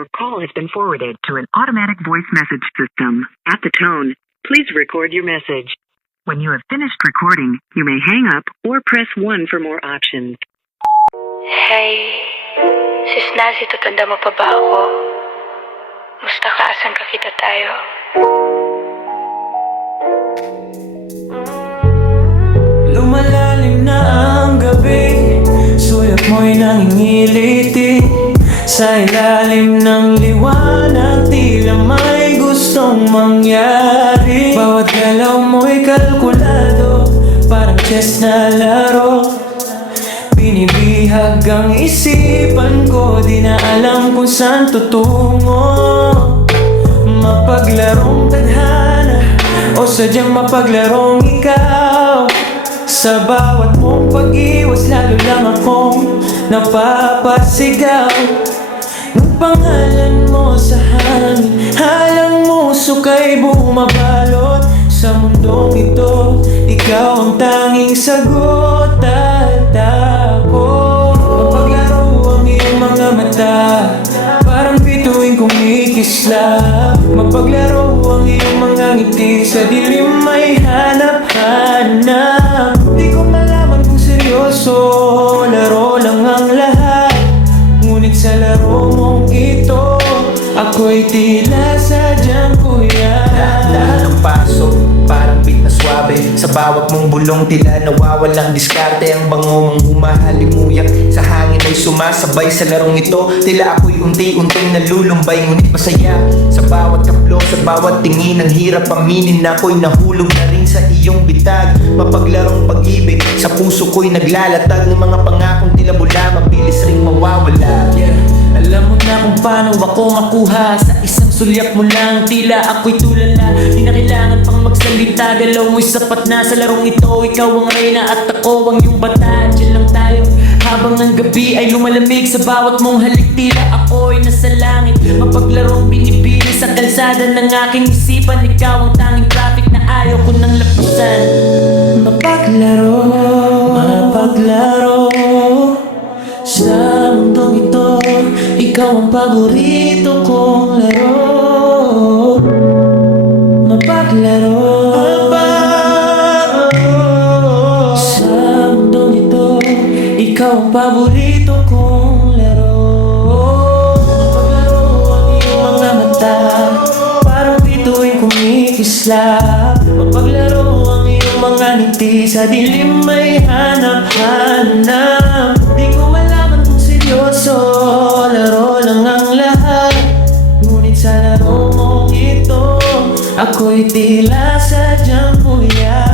Your call has been forwarded to an automatic voice message system. At the tone, please record your message. When you have finished recording, you may hang up or press 1 for more options. Hey, sis Nazi, tutanda mo pa ba ako? Musta ka? Asan ka kita tayo? Lumalalim na ang gabi, sulat mo'y nangingiliti sa ilalim ng liwanag, tila may gustong mangyari. Bawat galaw mo'y kalkulado, parang chess na laro. Binibihag ang isipan ko, di na alam kung saan tutungo. Mapaglarong tadhana o sadyang mapaglarong ikaw. Sa bawat mong pag-iwas, lalo lang akong napapasigaw. Nung pangalan mo sa hangin, halang muso kay bumabalot. Sa mundong ito, ikaw ang tanging sagot at ako. Mapaglaro ang iyong mga mata, parang bituin kumikislap. Mapaglaro ang iyong mga ngiti, sa dilim may hanap-hanap. Di ko malaman kung seryoso, laro lang ang lahat. Ngunit sa laro mong ito, ako'y tila sadyang kuya. Dahan ng paso, parang beat na swabe. Sa bawat mong bulong tila nawawalang diskarte. Ang bango mong humahalimuyak sa hangin ay sumasabay sa larong ito. Tila ako'y unti-unting nalulumbay, ngunit masaya. Sa bawat kaplo, sa bawat tingin, ang hirap aminin na ako'y nahulog na rin sa iyong bitag. Mapaglarong pag-ibig, sa puso ko'y naglalatag ng mga pangakong tila bula, mabilis ring mawawala. Alam mo na kung paano ako makuha sa isang sulyap mo lang, tila ako'y tulala. Di na kailangan pang magsalita, galaw mo'y sapat na sa larong ito. Ikaw ang reyna at ako ang iyong bata. Diyan lang tayo habang ang gabi ay lumalamig. Sa bawat mong halik, tila ako'y nasa langit. Mapaglarong binibili sa kalsada ng aking isipan. Ikaw ang tanging traffic na ayaw ko nang lapisan. Mapaglaro, mapaglaro sa mundong ito, ikaw ang paborito kong laro. Mapaglaro, sa mundong ito, ikaw ang paborito kong laro. Mapaglaro ang iyong mga mata, parang bituin kumikislap. Mapaglaro ang iyong mga ngiti, sa dilim may hanap-hanap. Di ko malaman kung seryoso, laro lang ang lahat. Ngunit sa laro mong ito, ako'y tila sadyang kuya.